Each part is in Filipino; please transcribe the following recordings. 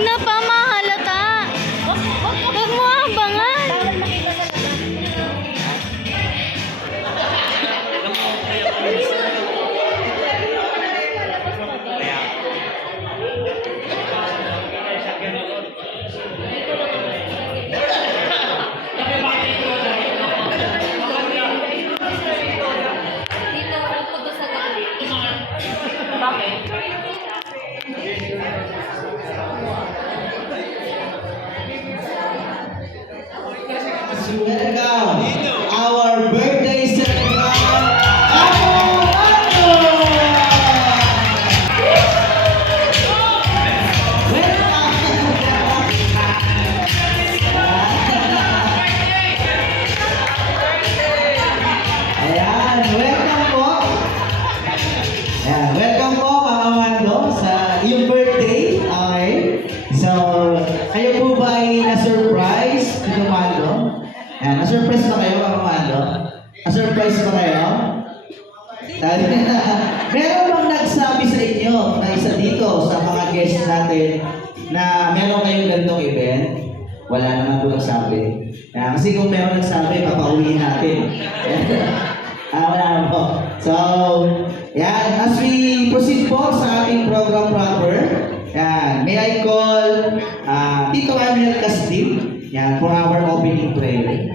na pa mahalata. Huwag mo abangan. Bawal makita sa labas. Dito, pupunta sa gabi. Bakit? Welcome, our birthday celebrant, Ako! Ayan, welcome po. Ayan, welcome po, Mama Mando, sa iyong birthday. Okay? So, kayo po ba ay na-surprise dito, Mando? Ayan, na-surprise ba kayo, Mama Mando? Na-surprise ba kayo? Meron bang nagsabi sa inyo na isa dito sa mga guests natin na meron kayong ganitong event? Wala naman po nagsabi. Kasi kung meron nagsabi, papauwiin natin. Wala naman po. So, yan. As we proceed po sa ating program proper, yan. May I call Tito Aniel Castillo, yan, for our opening prayer.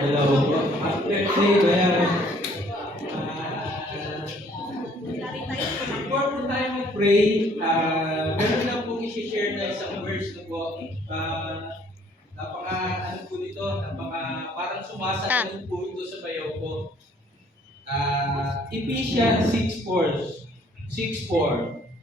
Hello. Before po tayo mag-pray, meron lang pong i-share na isang verse na po. Ano po dito, parang sumasagot po ito sa bayaw ko. Ephesians 6:4.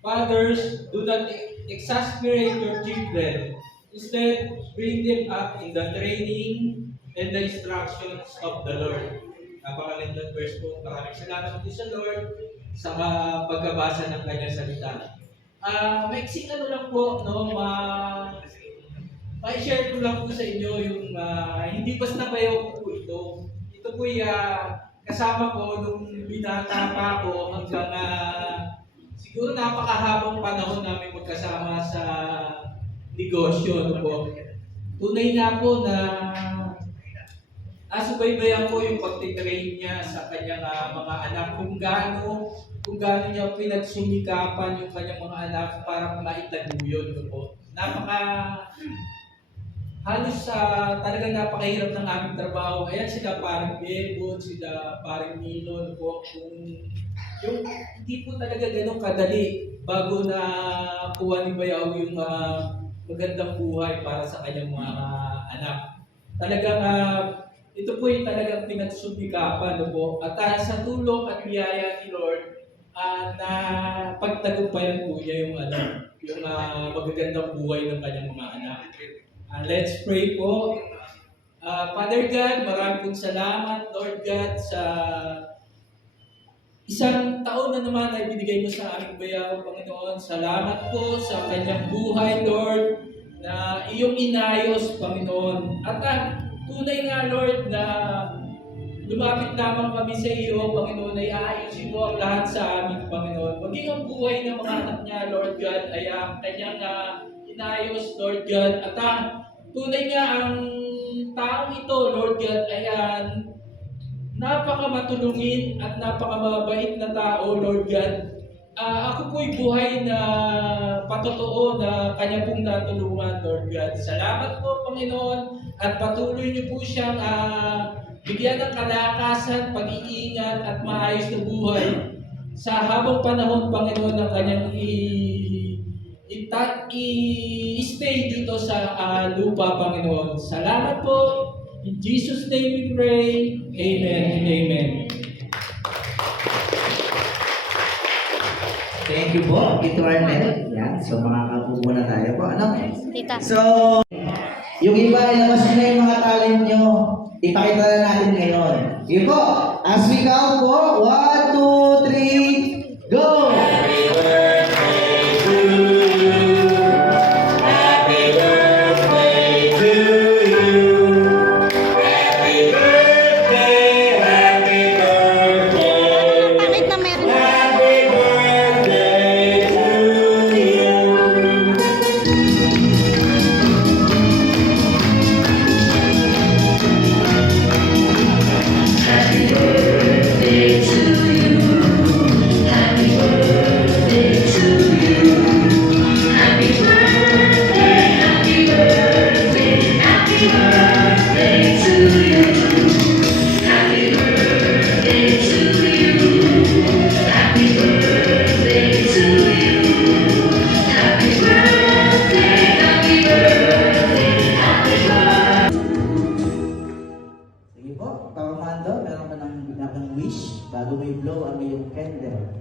Fathers, do not exasperate your children. Instead, bring them up in the training and the instructions of the Lord. Napakalindang verse po. Maraming salamat po sa Lord sa pagbabasa ng kanyang salita. Maiksing ano lang po, no, ma-share ko lang po sa inyo yung hindi basta bayaw po ito. Ito po kasama ko nung binata pa ako hanggang siguro napakahabang panahon namin magkasama sa negosyo. No po. Tunay nga po na subaybayan ko yung pagtitrain niya sa kanyang mga anak, kung gaano niya pinagsumikapan yung kanyang mga anak para maitaguyod. No po. Halos talagang napakahirap ng aming trabaho. Ayan sila parang Bebot, sila parang Nilo, no po. Yung hindi po talaga ganun kadali bago na kuha ni Bayaw yung magandang buhay para sa kanyang mga anak. Talagang ito po yung talagang pinagsumikapan, no po. At sa tulong at biyaya ni Lord, na pagtagumpayan po niya yung magagandang buhay ng kanyang mga anak. Let's pray po. Father God, maraming pong salamat, Lord God, sa isang taon na naman ay binigay mo sa aming bayaw, Panginoon. Salamat po sa kanyang buhay, Lord, na iyong inayos, Panginoon. At tunay nga, Lord, na lumapit lamang kami sa iyo, Panginoon, ay aayusin mo ang lahat sa amin, Panginoon. Maging ang buhay ng mga anak niya, Lord God, ay ang kanyang inayos, Lord God. At tunay nga ang taong ito, Lord God, ay napakamatulungin at napakamabait na tao, Lord God. Ako po'y buhay na patotoo na kanya pong natulungan, Lord God. Salamat po, Panginoon, at patuloy niyo po siyang bigyan ng kalakasan, pag-iingat at maayos na buhay sa habang panahon, Panginoon, ng kanyang i-stay dito sa lupa, Panginoon. Salamat po. In Jesus' name we pray. Amen and amen. Thank you po, Tito Arnel. Yan, so makakapupo na tayo po. Ano? Tita. So, yung iba, ilabas nyo na yung mga talent nyo. Ipakita na natin ngayon. Yun po, as we count po, 1, 2, 3, go! Happy birthday to you. Happy birthday to you. Happy birthday, happy wish bago may blow ang iyong candle.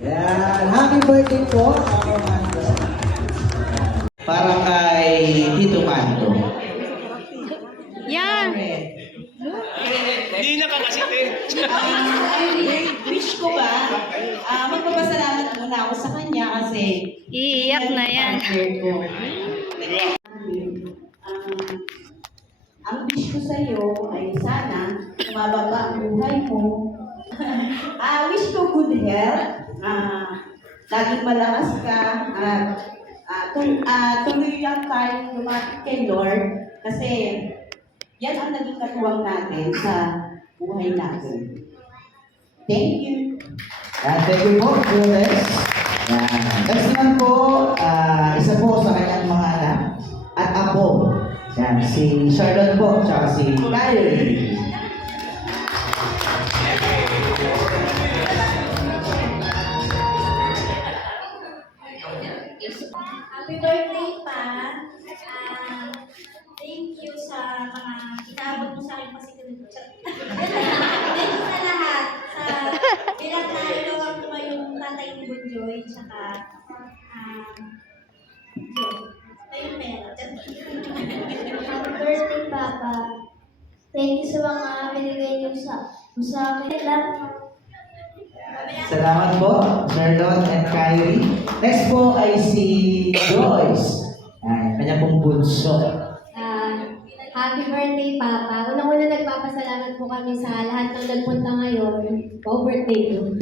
Yan. Happy birthday po, Papa Mando. Para kay Tito Mando. Yan. Hindi na ka kasi Wish ko ba, magpapasalamat muna ako sa kanya kasi Iiyak na yan. partner ko. Ang wish ko sa iyo ay sana mababa ang buhay mo. Wish ko good health, laging malakas ka, tuloy lang tayo lumapit kay Lord kasi yan ang naging katuwang natin sa buhay natin. Thank you. Thank you po, Jules. Next naman po, isa po sa kanyang mga anak at apo. Yan, si Charlotte po, tsaka si Kylie. Happy birthday pa. Thank you sa mga inaabot mo sa akin kasi ganito. Thank you sa lahat. Sa bilang na ikaw ko yung tatay ni Bonjoy, tsaka yung pera. Happy birthday, Papa. Thank you sa mga binigay niyo sa akin. Salamat po, Charlotte and Kylie. Next po ay si Joyce. Yan, kanya pong bunso. Happy birthday, Papa. Unang-una nagpapasalamat po kami sa lahat ng nagpunta ngayon. Birthday ko.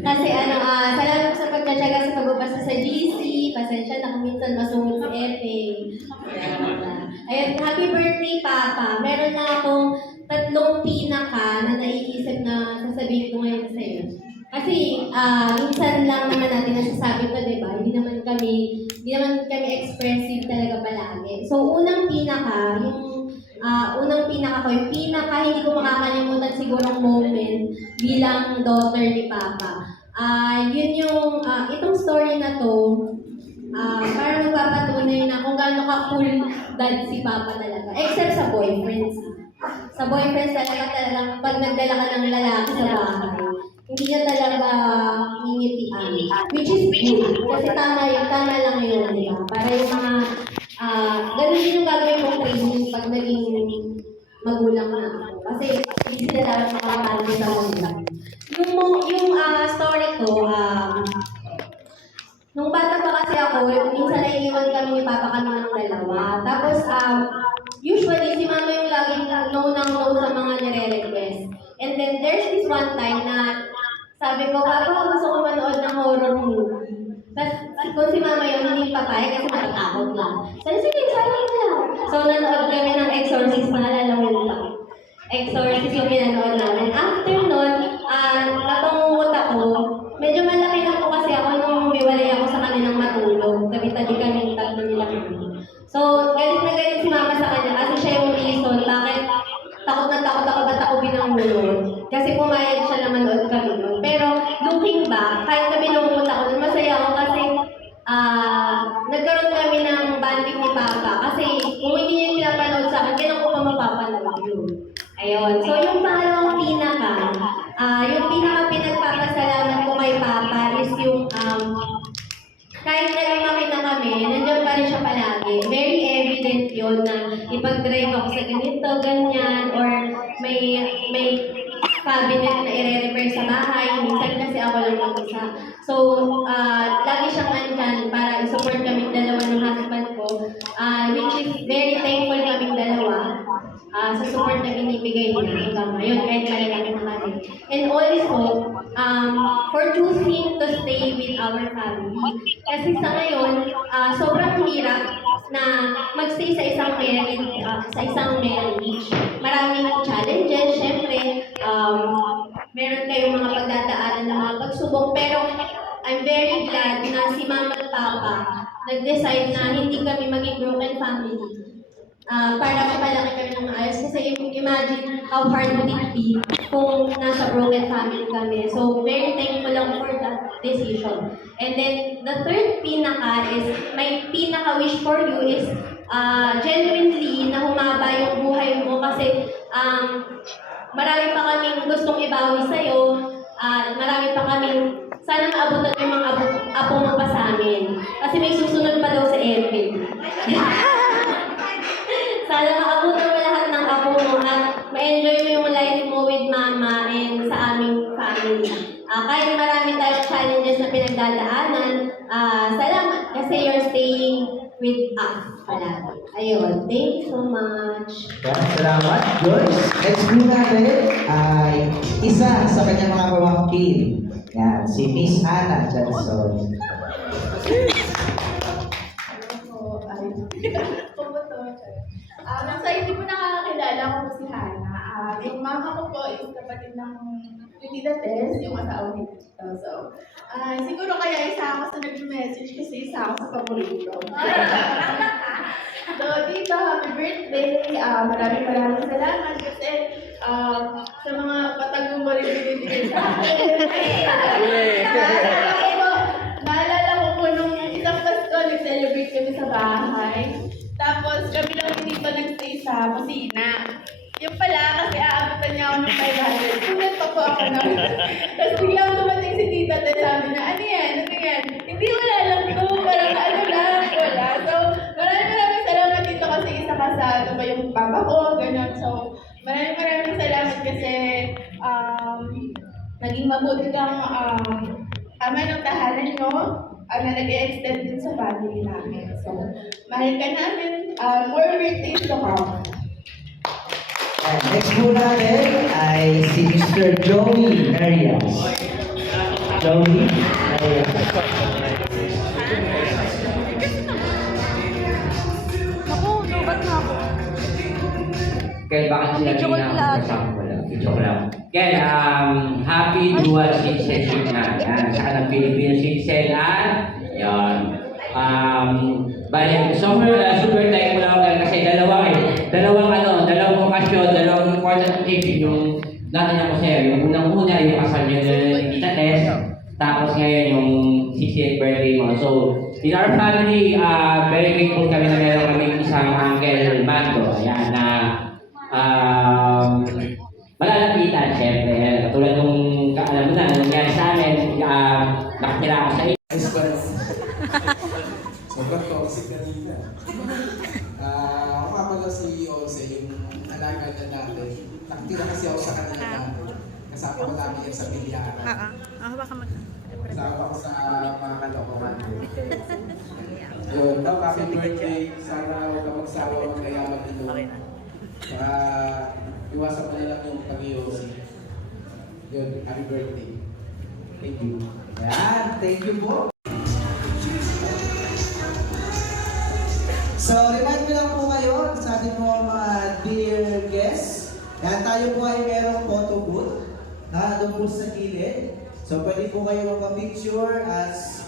Kasi salamat sa pagkatsaga sa pagbabasa sa GC. Pasensya na kung minsan masungit si Epe. Ayun, happy birthday, Papa. Meron na akong 3 pinaka na naiisip na sasabihin ko ngayon sa iyo. Kasi minsan lang naman natin nasasabi ito, di ba? Hindi naman kami expressive talaga palagi. So, unang pinaka ko, yung pinaka hindi ko makakalimutan sigurong moment bilang daughter ni Papa. Yun yung, itong story na to, parang nagpapatunay na kung gaano ka-cool dad si Papa talaga. Except sa boyfriends. Sa boyfriends talagang pag nagdala ka ng lalaki sa bahay, hindi niya talaga ngingitian. Which is good. Kasi tama lang yun, di ba? Para yung mga, ganun din yung gagawin kong training pag naging magulang na ako. Kasi hindi sila dapat makakalo sa magulang. Yung story ko, nung bata pa kasi ako, minsan naiiwan kami ni Papa kami ng dalawa. Tapos, usually, si Mama yung laging no sa mga nire-request. And then, there's this one time na sabi ko, Papa, gusto ko manood ng horror movie. Tapos, kung si Mama yun, hindi papayag kasi matatakot lang. Sige, sabi ko lang. So, nanood kami ng Exorcist, maalala mo yun lang. Exorcist yung pinanood namin. After nun, napangungot ako. Medyo malaki na po kasi ako nung umiwalay ako sa kanilang matulog. Tabi-tabi kami, 3 nila kami. So, galit na galit si Mama sa kanya kasi siya yung reason bakit takot na takot ako ba't ako binangunod. Kasi pumayag siya na manood kami nun. Pero, looking back, kahit na binangunod ako, masaya ako kasi nagkaroon kami ng banding ni Papa. Kasi kung hindi niya pinapanood sa akin, kailan ko pa mapapanood yun. Ayun. So, yung pangalawang pinaka, yung pinagpapasalamat ko kay Papa is yung, kahit na lumaki na kami, nandiyan pa rin siya palagi. Very evident yun na ipag-drive ako sa ganito, ganyan, or may cabinet na i-repair sa bahay. Minsan kasi ako lang mag-isa. So, lagi siyang andyan para i-support kami dalawa ng husband ko, which is very thankful kaming dalawa sa support na binibigay niya hanggang ngayon, kahit malalaki na kami. And also, for choosing to stay with our family. Kasi sa ngayon, sobrang hirap na magstay sa isang marriage. Maraming challenges, syempre, meron kayong mga pagdadaanan ng mga pagsubok, pero I'm very glad na si Mama at Papa nag-decide na hindi kami maging broken family. Para mapalaki kami ng maayos. Kasi imagine how hard would it be kung nasa broken family kami. So, very thankful lang for that decision. And then, the third pinaka is, my pinaka-wish for you is, genuinely na humaba yung buhay mo kasi marami pa kaming gustong ibawi sa'yo at marami pa kaming sana maabutan yung mga apo mo pa sa amin. Kasi may susunod pa daw sa April. Sana maabutan mo lahat ng apo mo at ma-enjoy mo yung life mo with mama and sa aming family. Kahit marami tayong challenges na pinagdadaanan, salamat kasi you're staying with us palagi. Ayun, thank you so much. Yan, salamat, George. Next po natin ay isa sa kanyang mga pamangkin. Yan, si Miss Ana Johnson. Sa hindi po nakakakilala ko po si Hana. Yung mama ko po is kapatid ng Tita Tess, yung asawa ni Tito. So, siguro kaya isa ako sa nag-message kasi isa ako sa paborito. So, Tito, happy birthday. Maraming salamat kasi sa mga patagong mo rin binibigay sa akin. Naalala ko po nung isang Pasko, nag-celebrate kami sa bahay. Tapos kami lang hindi pa nag-stay sa kusina. Yung pala, kasi aabutan niya ako ng 500. Sulat pa po ako na. Tapos biglang dumating si Tita Tess, sabi na, ano yan? Hindi, wala lang to. Parang ano lang, wala. So, maraming salamat dito kasi isa ka sa, ano ba yung papa ko, gano'n. So, maraming salamat kasi naging mabuti kang ama ng tahanan nyo. Na nag-extend din sa family namin. So, mahal ka namin. More birthdays to come. And next po natin ay si Mr. Joey Arias. Joey Arias. Ako, lubat na ako. Kaya bakit sila Video call lang. kasama ko lang? Video call lang. Kaya, happy dual citizenship na. Yan, sa kanang Filipino citizen at, yan. Bali, super time ko lang kasi dalawang okasyon, dalawang important things yung natin ako sa'yo. Yung unang-una, yung kasal niyo ni Tita Tess. Tapos ngayon, yung 60th birthday mo. So, in our family, very grateful kami na meron kami isang Uncle Mando. Ayan, na malalapitan, syempre. Katulad nung, alam mo na, nangyari sa amin, nakatira ako sa iyo. Sobrang toxic na nila. Ako nga pala si Jose, yung alaga na natin. Nakatira kasi ako sa kanila natin. Kasama ko namin yan sa bilyaran. Kasama ko sa mga kalokohan. Yun, happy birthday. Sana huwag ka magsawa ng kayaman nito. Iwasan mo na lang yung pag-iossi. Yun, happy birthday. Thank you. Yan, thank you po. So, remind ko lang po kayo sa ating mga dear guests. Yan, tayo po ay merong photo booth doon po sa gilid. So, pwede po kayo magpa-picture as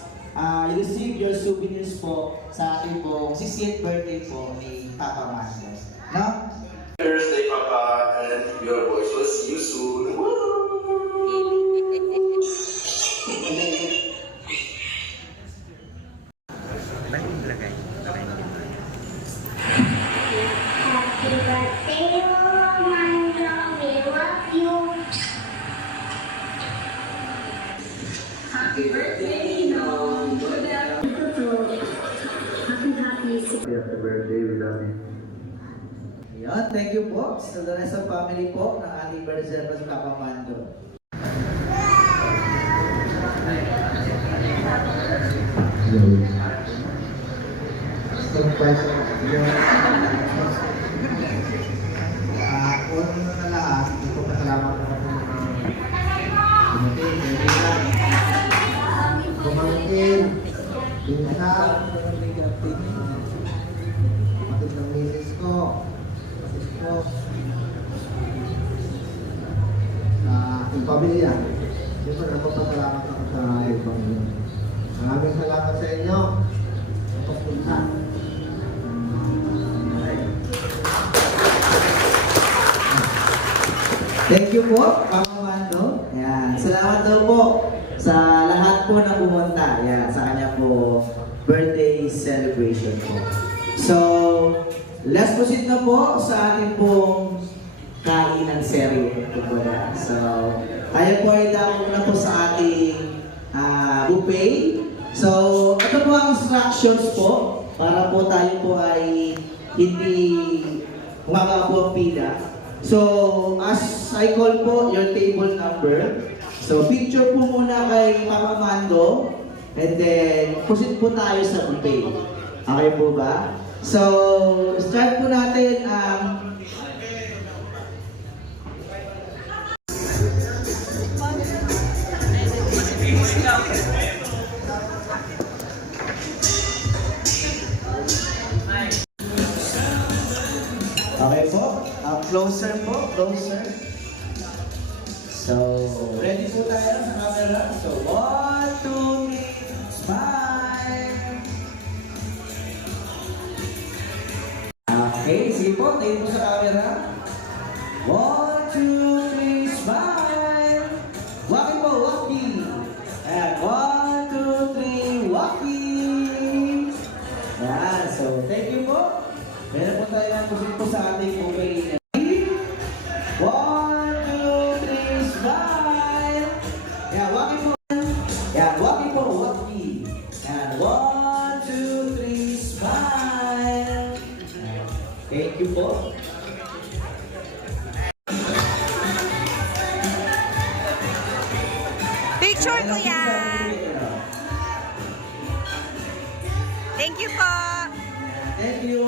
you receive your souvenirs po sa ating po 60th birthday po ni Papa Mando. No? Thursday, Papa, and your boys will see you soon. Happy birthday, Mando. We love you. Happy birthday, no. Happy birthday, we love you. Yan, thank you po sa the rest of family po ng ating birthday celebration Papa Mando. Una na lahat, ito pasalamat ako po Bumangkin, Pinsan, kapatid ng misis ko, sa aking pamilya. Siyempre, nagpapasalamat ako sa aking pamilya. Maraming salamat sa inyo. Pagpunta. Thank you po, Papa Mando. Yan. Salamat daw po sa lahat po na pumunta. Yan, sa kanya po birthday celebration po. So, let's proceed na po sa ating pong kainan serye. So, tayo po ay dako na po sa ating buffet. So, ito po ang instructions po para po tayo po ay hindi humaba po ang pila. So, as I call po your table number. So, picture po muna kay Mama Mando and then proceed po tayo sa buffet. Okay po ba? So, start po natin ang okay po. Closer po, closer. So, ready po tayo sa camera. So, 1, 2, 3, smile! Okay, sige po, tayo po sa camera. 1, 2, 3, smile! Walking po, walking! Ayan, 1, 2, 3, walking! Ayan, so thank you po. Meron po tayo ng pusit po sa ating buffet. 1, 2, 3, smile! Ayan, walking po. Ayan, walking po, walking. Ayan, 1, 2, 3, smile! Ayan, thank you po. Picture ko yan. Thank you po. Thank you.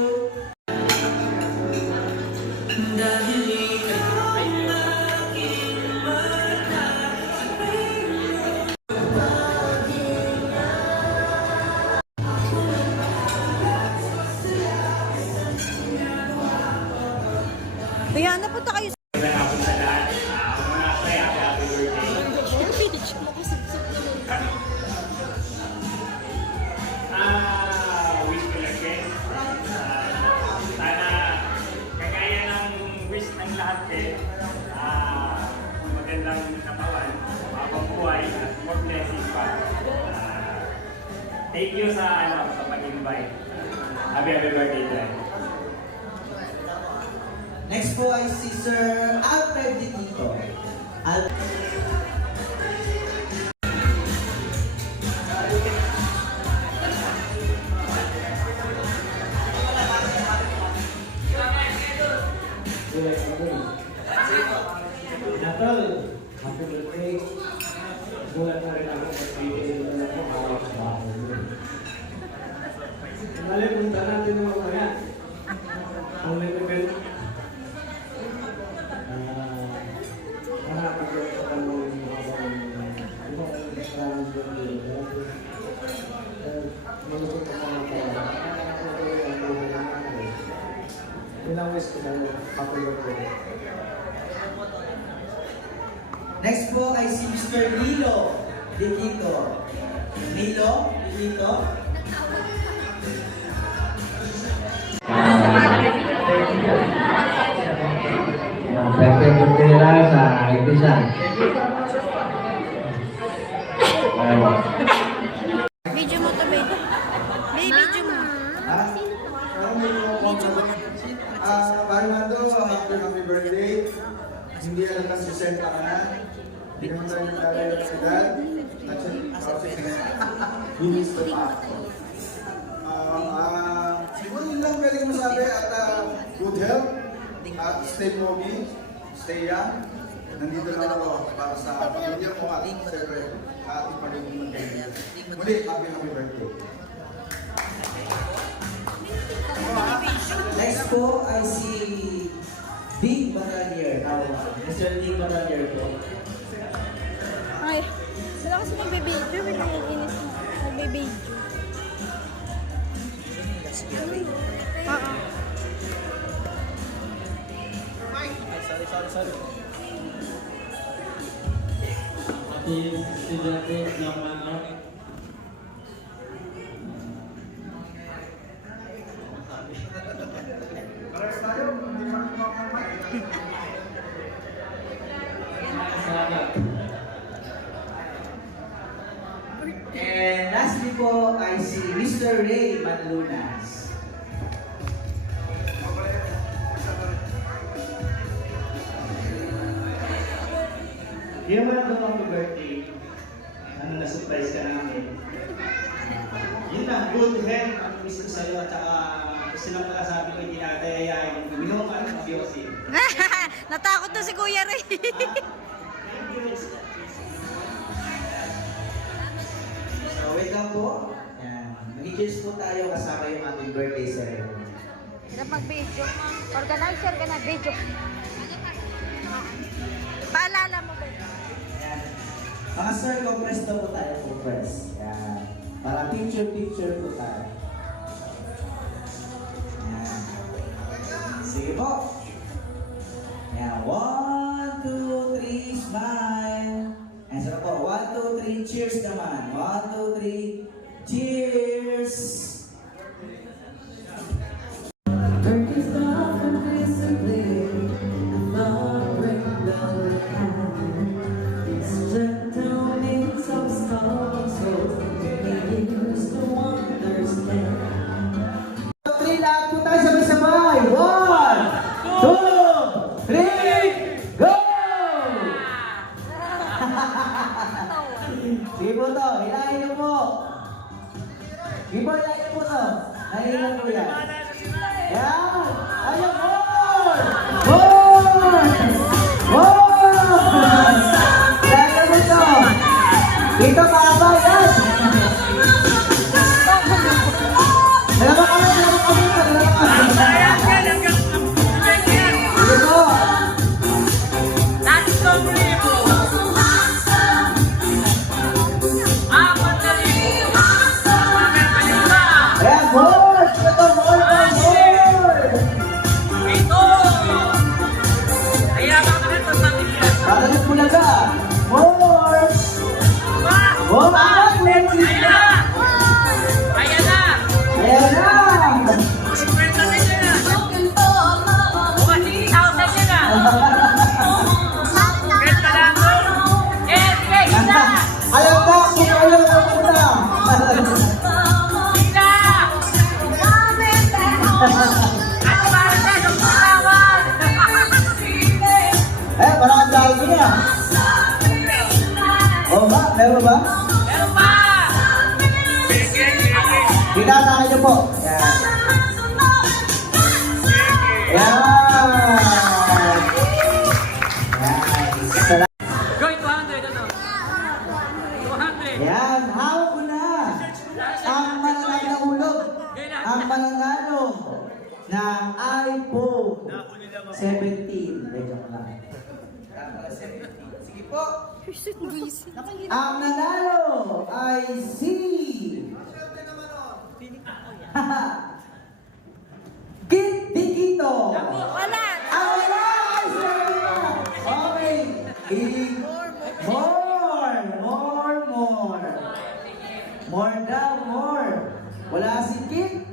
Kaya napunta kayo sa... Wish ko lang din. Sana kagaya ng wish ng lahat din. Magandang katawan, mabang buhay, at more blessings pa. Thank you sa pag-invite. Happy birthday, Dad. Next po ay si Sir Alfred Dito. Happy birthday. Gulat na rin ako sa video na ako hawak sa bahay mo. Punta natin yung mga yan. Ang level. Nakakagawin ka mo yung malusot ka mga pala. Pinawis ko na happy birthday. Next po ay si Mr. Nilo Dito. Nilo Dito. Perfect birthday lang sa Ibisan. Video mo to, baby. Video mo. Fernando, happy birthday. Hindi alam na 60 ka na. Hindi naman tayo naglalaya sa edad. Bilis pa pa. Siguro yun lang pwede ko masabi at good health. At stay mogi, stay young. Nandito lang ako para sa pamilya mo at siyempre ating pagiging magkaibigan. Muli, happy birthday. Next po ay si Big Batanier. Mr. Big Batanier po. Ay, wala kasi nagbibidyo. Wala yung inis mo. Nagbibidyo. Oo. Sorry. Ating estudyante ng ano, And lastly po ay si Mr. Ray Manlunas. Hindi naman ako happy birthday. Ano, na-surprise ka namin. Yun lang, good health ang wish ko sa'yo at saka gusto lang pala sabi ko hindi natin ayayain. Uminom ka ng mafiosi. Natakot na si Kuya Ray. So, wait lang po. Yan. Mag-cheers po tayo kasama yung ating birthday ceremony. Hirap mag-video. Organizer ka na, video. Paalala mo ba? Yan. Mga sir, compress na po tayo. Compress. Yan. Para picture po tayo. Yan. Sige po. Yan. 1, 2, 3, smile. Yan, sarap po. 1, 2, 3, cheers naman. 1, 2, 3, cheers! Three, lahat po tayo sabay-sabay. 1, 2, 3, go! Sige po to, hilahin niyo po. Sige po, hilahin niyo po to. Nahilang po yan. Yan! Ayun, more! More! More! Hilahin niyo po to. Dito, mahaba yan. Dalawa kami, dalawa kami. Sige po. Ayan, more! Ito, more pa, more! Patalit mo na ka. More! More! Ayan na! Ayaw ka! Kung ayaw ka muna! Eh, parang ang dahil ko niya. O ba? Meron ba? Pinatakan niyo po. Yan. Yan. Yan. Yan. Hawak ko na. Ang mananalo na ulog. Ang mananalo ng iPhone 17. Medyo ko lang. Sige po. Ang nanalo ay si... Kit Dikito. Wala. Ang wala ay si Rina. Okay. More daw, more. Wala si Kit.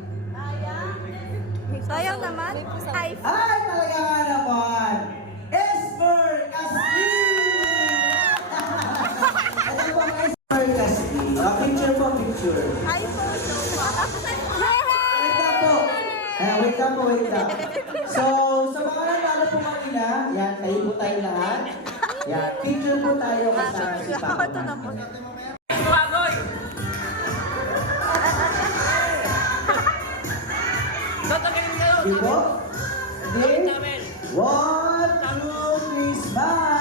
Sayang naman. Ay, talaga nga naman. Esper Castillo. Ito po ang Esper Castillo. Picture po, picture. Wait lang po. So, sa mga nanalo po kanina, yan, tayo po tayo lahat. Yan, picture po tayo kasama si Papa. Diba? Hindi? 1, 2, 3, smile!